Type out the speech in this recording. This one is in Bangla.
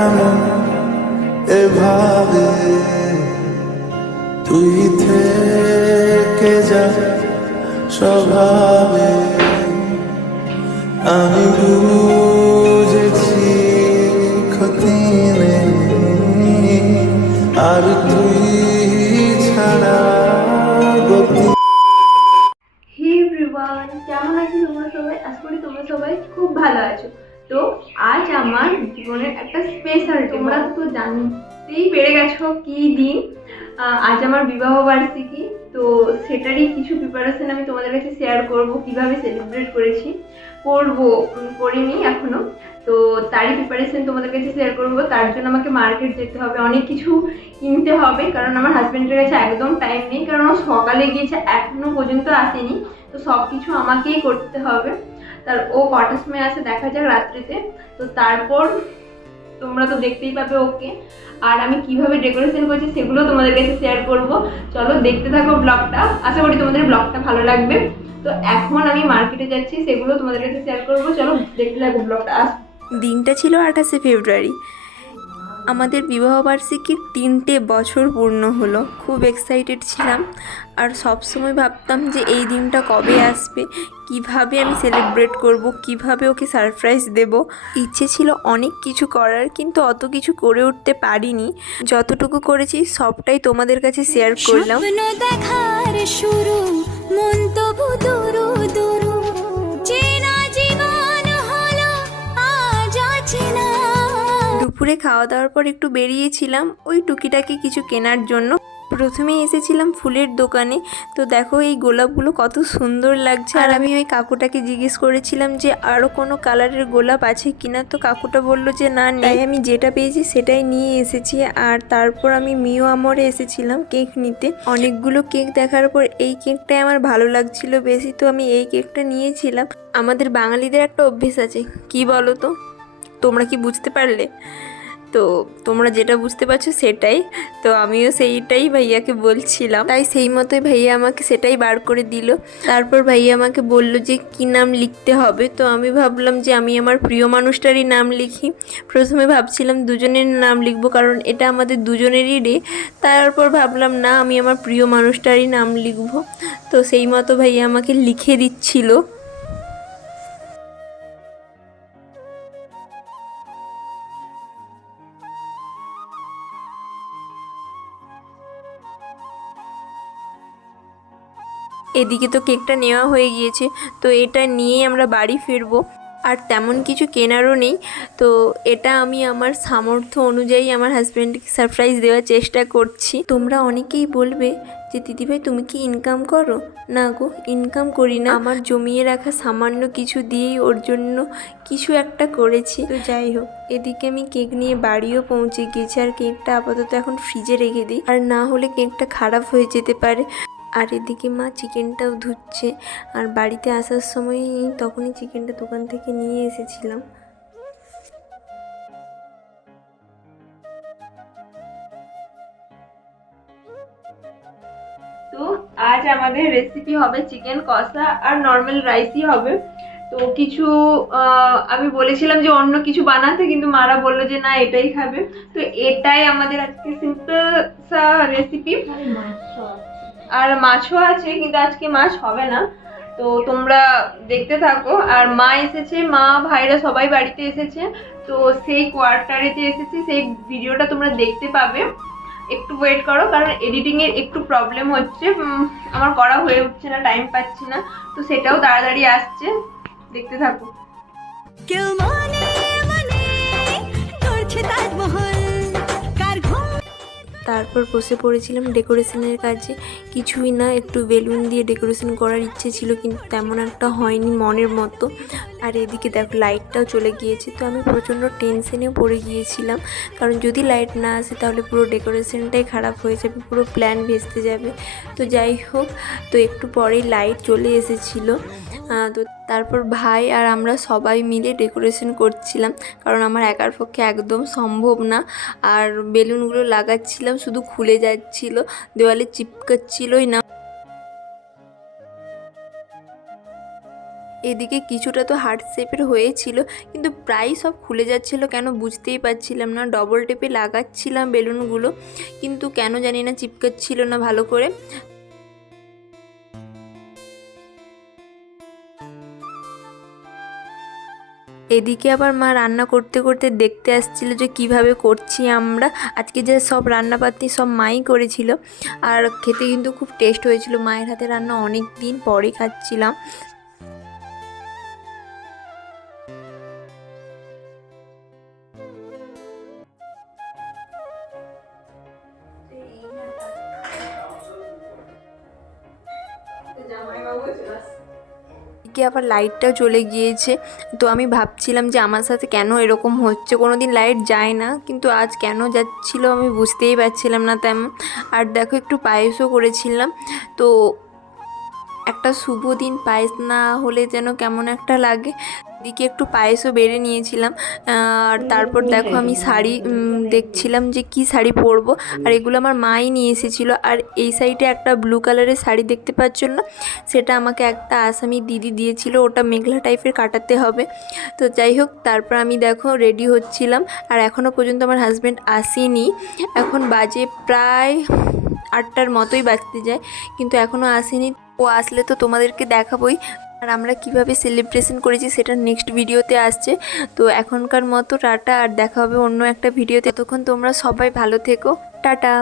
এমন এভাবে তুই থেকে যা স্বভাবে। আমি বুঝেছি ক্ষতি নেই, আর তুই ছাড়া কেমন তোমরা সবাই? করি তোমরা সবাই খুব ভালো আছো। তো আজ আমার জীবনের একটা স্পেশাল তোমরা তো জানতেই পেরে গেছো কি দিন। আজ আমার বিবাহ বার্ষিকী, তো সেটারই কিছু প্রিপারেশন আমি তোমাদের কাছে শেয়ার করব, কীভাবে সেলিব্রেট করেছি। করব করিনি এখনও। তো তারই প্রিপারেশন তোমাদের কাছে শেয়ার করব, তার জন্য আমাকে মার্কেট যেতে হবে, অনেক কিছু কিনতে হবে, কারণ আমার হাজব্যান্ডের কাছে একদম টাইম নেই, কারণ ও সকালে গিয়েছে, এখনও পর্যন্ত আসেনি। তো সব কিছু আমাকেই করতে হবে। তার ও কটার সময় আসে, দেখা যাক রাত্রিতে। তো তারপর তোমরা তো দেখতেই পাবে ওকে। আর আমি কীভাবে ডেকোরেশন করছি সেগুলো তোমাদের কাছে শেয়ার করব। চলো দেখতে থাকো ব্লগটা আশা করি তোমাদের ব্লগটা ভালো লাগবে। তো এখন আমি মার্কেটে যাচ্ছি, সেগুলো তোমাদের কাছে শেয়ার করব। চলো দেখতে থাকো ব্লগটা আস দিনটা ছিল আঠাশে ফেব্রুয়ারি। আমাদের বিবাহবার্ষিকীর তিনটে বছর পূর্ণ হলো। খুব এক্সাইটেড ছিলাম আর সব সময় ভাবতাম যে এই দিনটা কবে আসবে কীভাবে আমি সেলিব্রেট করব কীভাবে ওকে সারপ্রাইজ দেব। ইচ্ছে ছিল অনেক কিছু করার কিন্তু অত কিছু করে উঠতে পারিনি। যতটুকু করেছি সবটাই তোমাদের কাছে শেয়ার করলাম। দেখার শুরু দুপুরে খাওয়া দাওয়ার পর একটু বেরিয়েছিলাম ওই টুকিটাকি কিছু কেনার জন্য। প্রথমে এসেছিলাম ফুলের দোকানে। তো দেখো এই গোলাপগুলো কত সুন্দর লাগছে। আর আমি ওই কাকুটাকে জিজ্ঞেস করেছিলাম যে আরও কোনো কালারের গোলাপ আছে কিনা? তো কাকুটা বলল যে, না, নেই। আমি যেটা পেয়েছি সেটাই নিয়ে এসেছি। আর তারপর আমি মিও আমরে এসেছিলাম কেক নিতে। অনেকগুলো কেক দেখার পর এই কেকটাই আমার ভালো লাগছিল বেশি। তো আমি এই কেকটা নিয়েছিলাম। আমাদের বাঙালিদের একটা অভ্যেস আছে। কি বলো তো? তোমরা কি বুঝতে পারলে? তো তোমরা যেটা বুঝতে পারছ সেটাই। তো আমিও সেইটাই ভাইয়াকে বলছিলাম। তাই সেই মতোই ভাইয়া আমাকে সেটাই বার করে দিল। তারপর ভাইয়া আমাকে বলল যে, কি নাম লিখতে হবে? তো আমি ভাবলাম যে, আমি আমার প্রিয় মানুষটারই নাম লিখি। প্রথমে ভাবছিলাম দুজনের নাম লিখব, কারণ এটা আমাদের দুজনেরই ডে। তারপর ভাবলাম, না, আমি আমার প্রিয় মানুষটারই নাম লিখব। তো সেই মতো ভাইয়া আমাকে লিখে দিচ্ছিল। এদিকে তো কেকটা নেওয়া হয়ে গিয়েছে, তো এটা নিয়েই আমরা বাড়ি ফিরবো। আর তেমন কিছু কেনারও নেই, তো এটা আমি আমার সামর্থ্য অনুযায়ী আমার হাজব্যান্ডকে সারপ্রাইজ দেওয়ার চেষ্টা করছি। তোমরা অনেকেই বলবে যে, দিদিভাই, তুমি কি ইনকাম করো? না গো ইনকাম করি না। আমার জমিয়ে রাখা সামান্য কিছু দিয়েই ওর জন্য কিছু একটা করেছি। তো যাই হোক, এদিকে আমি কেক নিয়ে বাড়িও পৌঁছে গেছি আর কেকটা আপাতত এখন ফ্রিজে রেখে দিই। আর না হলে কেকটা খারাপ হয়ে যেতে পারে। আর এদিকে মা চিকেনটাও ধুচ্ছে। আর বাড়িতে আসার সময় তখনই চিকেনটা দোকান থেকে নিয়ে এসেছিলাম। তো আজ আমাদের রেসিপি হবে চিকেন কষা আর নর্মাল রাইসই হবে। তো কিছু আমি বলেছিলাম যে অন্য কিছু বানাতে, কিন্তু মারা বলল যে না, এটাই খাবে। তো এটাই আমাদের আজকে সিম্পল রেসিপি আর মাছও আছে, কিন্তু আজকে মাছ হবে না। তো তোমরা দেখতে থাকো। আর মা এসেছে, মা, ভাইরা সবাই বাড়িতে এসেছে। তো সেই কোয়ার্টারেতে এসেছে, সেই ভিডিওটা তোমরা দেখতে পাবে। একটু ওয়েট করো, কারণ এডিটিংয়ের একটু প্রবলেম হচ্ছে। আমার করা হয়ে উঠছে না টাইম পাচ্ছি না। তো সেটাও তাড়াতাড়ি আসছে। দেখতে থাকো। কেউ মনে মনে করছে তাজমহল তারপর বসে পড়েছিলাম ডেকোরেশনের কাজে। কিছুই না, একটু বেলুন দিয়ে ডেকোরেশন করার ইচ্ছে ছিল, কিন্তু তেমন একটা হয়নি মনের মতো। আর এদিকে দেখো, লাইটটাও চলে গিয়েছে, তো আমি প্রচণ্ড টেনশনে পড়ে গিয়েছিলাম। কারণ যদি লাইট না আসে, তাহলে পুরো ডেকোরেশনটাই খারাপ হয়ে যাবে, পুরো প্ল্যান ভেস্তে যাবে। তো যাই হোক, তো একটু পরেই লাইট চলে এসেছিল। তো তারপর ভাই আর আমরা সবাই মিলে ডেকোরেশন করছিলাম। কারণ আমার একার পক্ষে একদম সম্ভব না। আর বেলুনগুলো লাগাচ্ছিলাম, শুধু খুলে যাচ্ছিল। দেওয়ালে চিপকাচ্ছিলই না। এদিকে কিছুটা তো হার্ট শেপের হয়েছিল, কিন্তু প্রায় সব খুলে যাচ্ছিল কেন বুঝতেই পারছিলাম না। ডবল টেপে লাগাচ্ছিলাম বেলুনগুলো, কিন্তু কেন জানি না চিপকাচ্ছিল না ভালো করে। এদিকে আবার মা রান্না করতে করতে দেখতে আসছিল যে কীভাবে করছি আমরা। আজকে যে সব রান্নাপাতি সব মাই করেছিল। আর খেতে কিন্তু খুব টেস্ট হয়েছিল। মায়ের হাতে রান্না অনেক দিন পরে খাচ্ছিলাম। এদিকে আবার লাইটটাও চলে গিয়েছে। তো আমি ভাবছিলাম যে আমার সাথে কেন এরকম হচ্ছে? কোনো দিন লাইট যায় না, কিন্তু আজ কেন যাচ্ছিল আমি বুঝতেই পারছিলাম না তেমন। আর দেখো, একটু পায়েসও করেছিলাম। তো একটা শুভ দিন, পায়েস না হলে যেন কেমন একটা লাগে। এদিকে একটু পায়েসও বেড়ে নিয়েছিলাম আর তারপর দেখো আমি শাড়ি দেখছিলাম যে কি শাড়ি পরবো, আর এগুলো আমার মাই নিয়ে এসেছিল, আর এই সাইডে একটা ব্লু কালারের শাড়ি দেখতে পাচ্ছ না? সেটা আমাকে একটা আসামি দিদি দিয়েছিল, ওটা মেঘলা টাইপের কাটাতে হবে। তো যাই হোক, তারপর আমি দেখো রেডি হচ্ছিলাম, আর এখনও পর্যন্ত আমার হাজব্যান্ড আসেনি। এখন বাজে প্রায় আটটার মতোই বাজতে যায়, কিন্তু এখনও আসেনি। ও আসলে তো তোমাদেরকে দেখাবোই আর আমরা কীভাবে সেলিব্রেশন করেছি সেটা নেক্সট ভিডিওতে আসছে। তো এখনকার মতো টাটা, আর দেখা হবে অন্য একটা ভিডিওতে তখন তোমরা সবাই ভালো থেকো। টাটা!